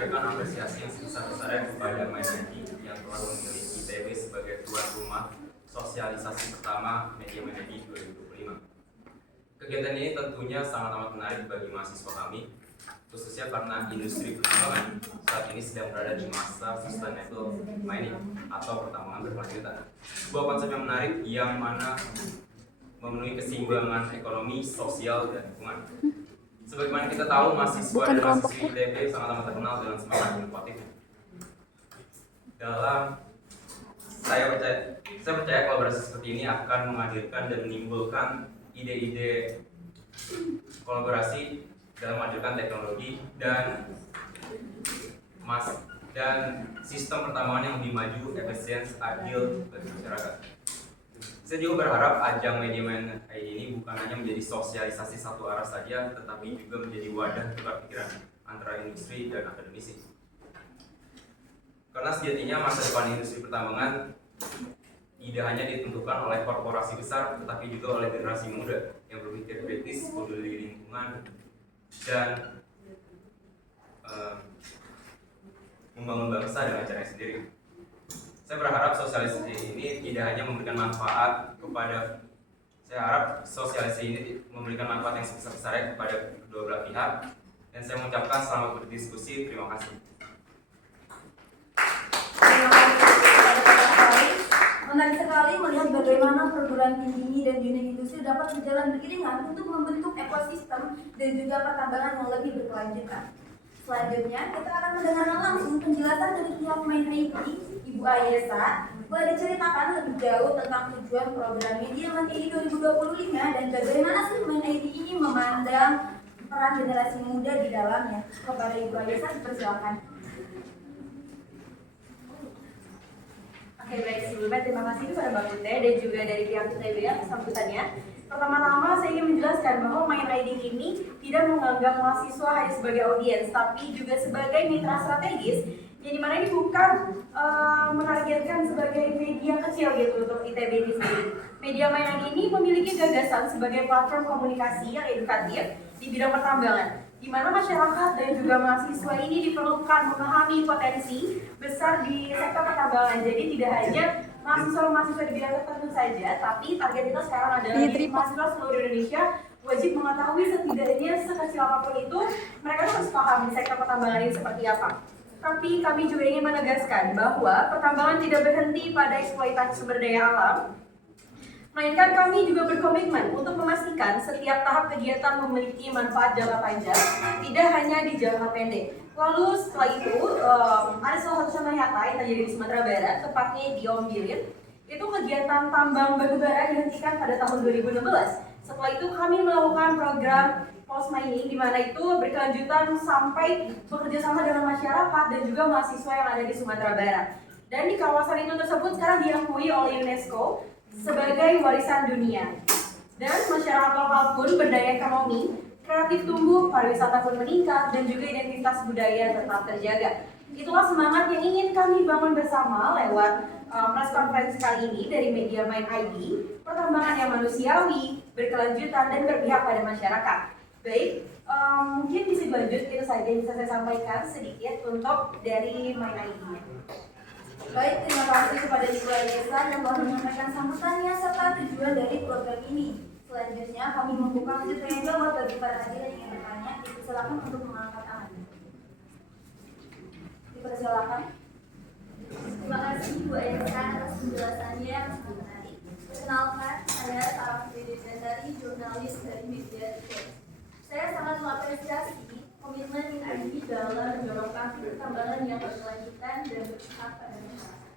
menyampaikan apresiasi yang sebesar-besarnya kepada MindID yang telah memilih ITB sebagai tuan rumah sosialisasi pertama Media MindID 2025. Kegiatan ini tentunya sangat amat menarik bagi mahasiswa kami, khususnya karena industri pertambangan saat ini sedang berada di masa sustainable mining atau pertambangan berkelanjutan. Sebuah konsep yang menarik yang mana memenuhi keseimbangan ekonomi, sosial, dan lingkungan. Sebagaimana kita tahu, mahasiswa dan mahasiswi ITB sangat amat terkenal dengan semangat inovatif. Saya percaya kolaborasi seperti ini akan menghadirkan dan menimbulkan ide-ide kolaborasi dalam memajukan teknologi dan sistem pertambangan yang lebih maju, efisien, adil bagi masyarakat. Saya juga berharap ajang Media MindID ini bukan hanya menjadi sosialisasi satu arah saja, tetapi juga menjadi wadah tukar pikiran antara industri dan akademisi. Karena sejatinya masa depan industri pertambangan tidak hanya ditentukan oleh korporasi besar, tetapi juga oleh generasi muda yang berpikir kritis, peduli lingkungan, dan membangun bangsa dengan caranya sendiri. Saya berharap sosialisasi ini tidak hanya memberikan manfaat yang sebesar-besarnya kepada kedua belah pihak, dan saya mengucapkan selamat berdiskusi. Terima kasih. Menarik sekali melihat bagaimana perguruan tinggi dan dunia industri dapat berjalan beriringan untuk membentuk ekosistem dan juga pertambangan yang lebih berkelanjutan. Selanjutnya, kita akan mendengarkan langsung penjelasan dari pihak MindID, Ibu Ayesa, boleh diceritakan lebih jauh tentang tujuan program Media MindID 2025 dan bagaimana sih MindID ini memandang peran generasi muda di dalamnya. Kepada Ibu Ayesa, dipersilakan. Oke, baik, sebelumnya terima kasih kepada Mbak Putih dan juga dari pihak ITB atas sambutannya. Pertama-tama saya ingin menjelaskan bahwa MindID ini tidak menganggap mahasiswa hanya sebagai audiens, tapi juga sebagai mitra strategis, yang dimana ini bukan menargetkan sebagai media kecil gitu untuk ITB ini sendiri. Media MindID ini memiliki gagasan sebagai platform komunikasi yang edukatif di bidang pertambangan, di mana masyarakat dan juga mahasiswa ini diperlukan memahami potensi besar di sektor pertambangan. Jadi tidak hanya mahasiswa di bidang tertentu saja, tapi target kita sekarang adalah mahasiswa seluruh Indonesia wajib mengetahui setidaknya sekecil apapun itu mereka harus paham di sektor pertambangan ini seperti apa. Tapi kami juga ingin menegaskan bahwa pertambangan tidak berhenti pada eksploitasi sumber daya alam, melainkan kami juga berkomitmen untuk memastikan setiap tahap kegiatan memiliki manfaat jangka panjang, tidak hanya di jangka pendek. Lalu setelah itu, ada salah satu contoh nyata yang terjadi di Sumatera Barat, tepatnya di Ombilin. Itu kegiatan tambang batubara dihentikan pada tahun 2016. Setelah itu kami melakukan program post mining, di mana itu berkelanjutan sampai bekerja sama dengan masyarakat dan juga mahasiswa yang ada di Sumatera Barat. Dan di kawasan itu tersebut sekarang diakui oleh UNESCO sebagai warisan dunia. Dan masyarakat lokal pun berdaya ekonomi, kreatif tumbuh, pariwisata pun meningkat, dan juga identitas budaya tetap terjaga. Itulah semangat yang ingin kami bangun bersama lewat press conference kali ini dari Media MindID, pertambangan yang manusiawi, berkelanjutan, dan berpihak pada masyarakat. Baik, mungkin bisa dilanjut, itu saja yang bisa saya sampaikan sedikit untuk dari MindID-nya. Baik, terima kasih kepada Ibu Ayesa yang telah menyampaikan sambutannya serta tujuan dari program ini. Selanjutnya, kami membuka untuk tanya jawab bagi para hadir yang ingin bertanya. Dipersilakan untuk mengangkat tangan. Dipersilakan. Terima kasih Bu Ayesa atas penjelasannya yang sangat menarik. Perkenalkan, saya Sarah Fridesari, jurnalis dari Media ITB. Saya sangat mengapresiasi komitmen MindID dalam mendorong pertambangan yang berkelanjutan dan berpihak pada masyarakat.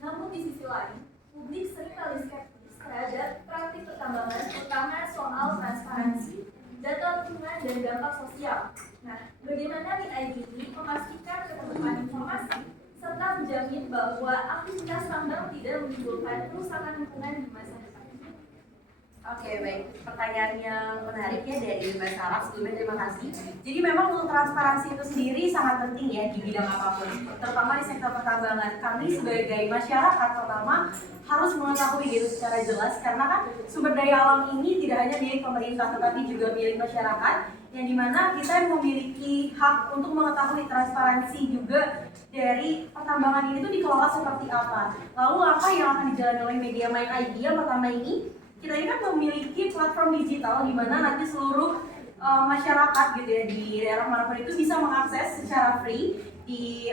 Namun di sisi lain, publik seringkali skeptis terhadap praktik pertambangan, terutama soal transparansi, data lingkungan, dan dampak sosial. Nah, bagaimana MindID ini memastikan keterbukaan informasi serta menjamin bahwa aktivitas tambang tidak menimbulkan kerusakan lingkungan di masa depan? Oke, baik. Pertanyaan yang menarik ya dari Mbak Sarah. Sebelumnya terima kasih. Jadi memang untuk transparansi itu sendiri sangat penting ya di bidang apapun, terutama di sektor pertambangan. Kami sebagai masyarakat pertama harus mengetahui gitu secara jelas, karena kan sumber daya alam ini tidak hanya milik pemerintah tetapi juga milik masyarakat, yang dimana kita memiliki hak untuk mengetahui transparansi juga dari pertambangan ini tuh dikelola seperti apa. Lalu apa yang akan dijalani oleh Media Mind ID yang pertama ini? Kita ini kan memiliki platform digital di mana nanti seluruh masyarakat gitu ya di daerah manapun itu bisa mengakses secara free di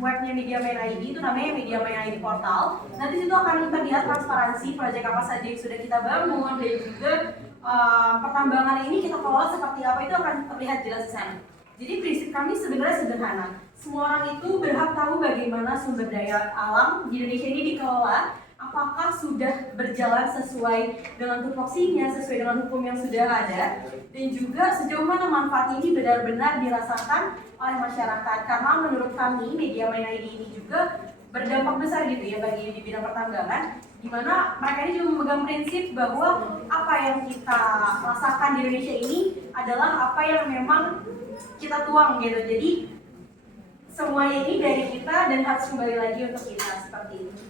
webnya Media Mind ID, itu namanya Media Mind ID Portal. Nanti situ akan terlihat transparansi proyek apa saja yang sudah kita bangun dan juga pertambangan ini kita kelola seperti apa, itu akan terlihat jelas di sana. Jadi prinsip kami sebenarnya sederhana. Semua orang itu berhak tahu bagaimana sumber daya alam di Indonesia ini dikelola, apakah sudah berjalan sesuai dengan tupoksinya, sesuai dengan hukum yang sudah ada, dan juga sejauh mana manfaat ini benar-benar dirasakan oleh masyarakat. Karena menurut kami, Media Mind ID ini juga berdampak besar gitu ya bagi di bidang pertambangan, di mana mereka ini juga memegang prinsip bahwa apa yang kita rasakan di Indonesia ini adalah apa yang memang kita tuang gitu. Jadi semuanya ini dari kita dan harus kembali lagi untuk kita, seperti itu.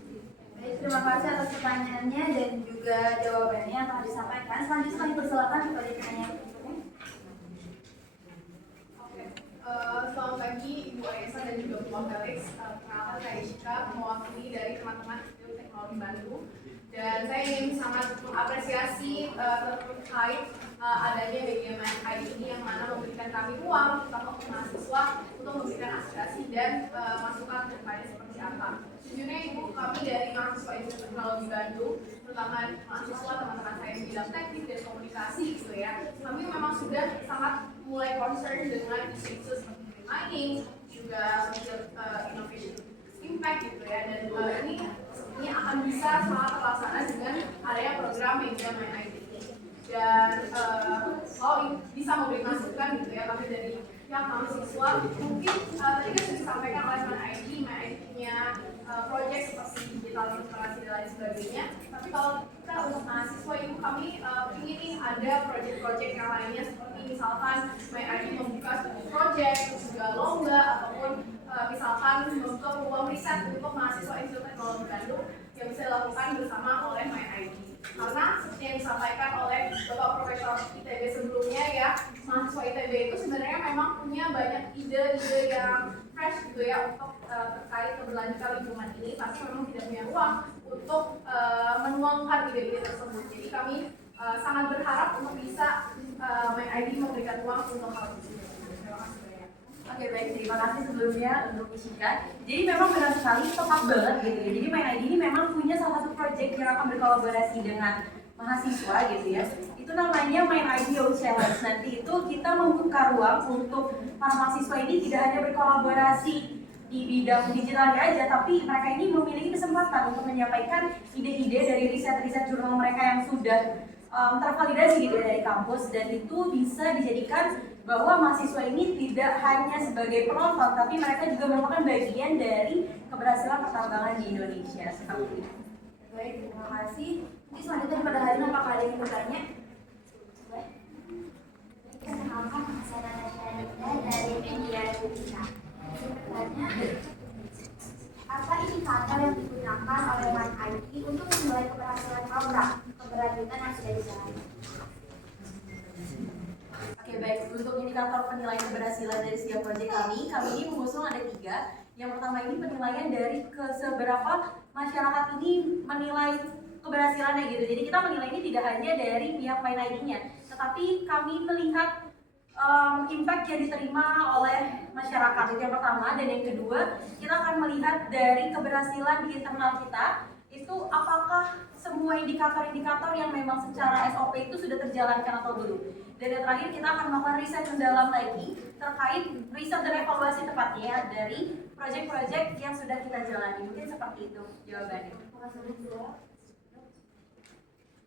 Baik, terima kasih atas pertanyaannya dan juga jawabannya yang telah disampaikan. Selanjutnya kami persilakan kepada penanya berikutnya. Oke, selamat pagi Ibu Aisyah dan juga Bu Felix. Perkenalkan saya Ishika, mewakili dari teman-teman Institut Teknologi Bandung. Dan saya ingin sangat mengapresiasi terkait adanya Media Mind ID ini yang mana memberikan kami ruang, terutama untuk mahasiswa, untuk memberikan aspirasi dan masukan terkait seperti apa. Sejujurnya Ibu, kami dari mahasiswa Institut Teknologi Bandung, terutama mahasiswa teman-teman saya di bidang teknik dan komunikasi gitu ya, kami memang sudah sangat mulai concern dengan isu-isu seperti green mining, juga social innovation impact gitu ya, dan ini akan bisa sangat terlaksana dengan adanya program Media Mind ID ini. Dan kalau bisa memberi masukan gitu ya, kami dari pihak mahasiswa mungkin tadi kan sudah disampaikan oleh Mind ID punya proyek seperti digital literasi dan lain sebagainya. Tapi kalau kita untuk mahasiswa itu kami ingin nih ada proyek-proyek yang lainnya, seperti misalkan Mind ID membuka proyek, juga lomba ataupun misalkan membuka peluang riset untuk mahasiswa Institut Teknologi Bandung yang bisa dilakukan bersama oleh Mind ID. Karena seperti yang disampaikan oleh Bapak Profesor ITB sebelumnya ya, mahasiswa ITB itu sebenarnya memang punya banyak ide-ide yang fresh gitu ya untuk terkait keberlanjutan lingkungan ini, pasti memang tidak punya ruang untuk menuangkan ide-ide tersebut. Jadi kami sangat berharap untuk bisa Mind ID memberikan ruang untuk hal tersebut. Terima kasih banyak. Oke, baik, terima kasih sebelumnya untuk Ishika. Jadi memang benar sekali, tepat banget gitu ya. Jadi Mind ID ini memang punya salah satu proyek yang akan berkolaborasi dengan mahasiswa gitu ya. Itu namanya Mind ID Youth Challenge. Nanti itu kita membuka ruang untuk para mahasiswa ini tidak hanya berkolaborasi di bidang digitalnya aja, tapi mereka ini memiliki kesempatan untuk menyampaikan ide-ide dari riset-riset jurnal mereka yang sudah tervalidasi gitu dari kampus, dan itu bisa dijadikan bahwa mahasiswa ini tidak hanya sebagai penonton, tapi mereka juga merupakan bagian dari keberhasilan pertambangan di Indonesia. Seperti itu. Baik, terima kasih. Mungkin selanjutnya pada hari ini apakah ada yang bertanya? Perkenalkan, saya Natasha dari Media Indonesia. Bertanya, apa indikator yang digunakan oleh Mind ID untuk menilai keberhasilan program keberlanjutan yang sudah dijalani? Oke, baik. Untuk indikator penilaian keberhasilan dari setiap proyek kami ini mengusung ada 3. Yang pertama ini penilaian dari seberapa masyarakat ini menilai keberhasilannya gitu. Jadi kita menilai ini tidak hanya dari pihak Mind ID-nya, tetapi kami melihat impact yang diterima oleh masyarakat, itu yang pertama. Dan yang kedua, kita akan melihat dari keberhasilan di internal kita, itu apakah semua indikator-indikator yang memang secara SOP itu sudah terjalankan atau belum. Dan yang terakhir, kita akan melakukan riset mendalam lagi terkait riset dan evaluasi tepatnya dari proyek-proyek yang sudah kita jalani. Mungkin seperti itu jawabannya. Terima kasih.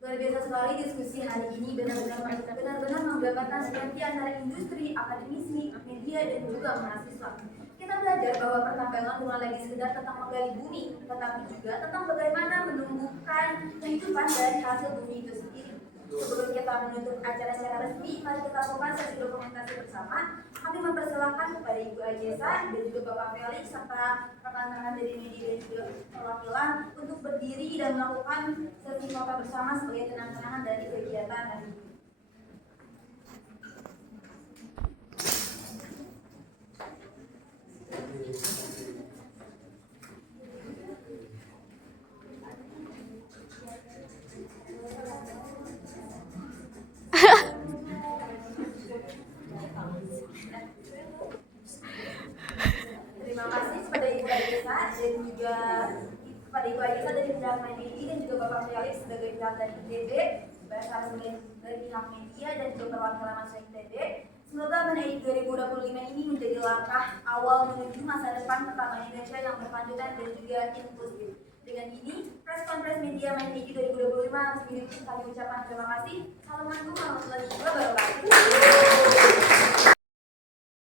Luar biasa sekali diskusi hari ini, benar-benar mendapatkan sinergi antara industri, akademisi, media, dan juga mahasiswa. Kita belajar bahwa pertambangan bukan lagi sekedar tentang menggali bumi, tetapi juga tentang bagaimana menumbuhkan kehidupan dari hasil bumi itu sendiri. Sebelum kita menutup acara secara resmi, mari kita lakukan sesi dokumentasi bersama. Kami mempersilahkan kepada Ibu Ajesa dan juga Bapak Felix serta rekan-rekan dari media dan juga perwakilan untuk berdiri dan melakukan sesi foto bersama sebagai kenang-kenangan dari kegiatan hari ini. Terima kasih kepada Ibu Ajesa dan juga kepada Ibu Ajesa dari pihak media dan juga Bapak Felix sebagai pihak dari ITB, Basar dari pihak media dan juga perwakilan mahasiswa ITB. Semoga MNED 2025 ini menjadi langkah awal menuju masa depan pertama Indonesia yang berkelanjutan dan juga inklusif. Dengan ini, press conference media MNED 2025 harus kami ucapkan terima kasih. Assalamualaikum warahmatullahi wabarakatuh.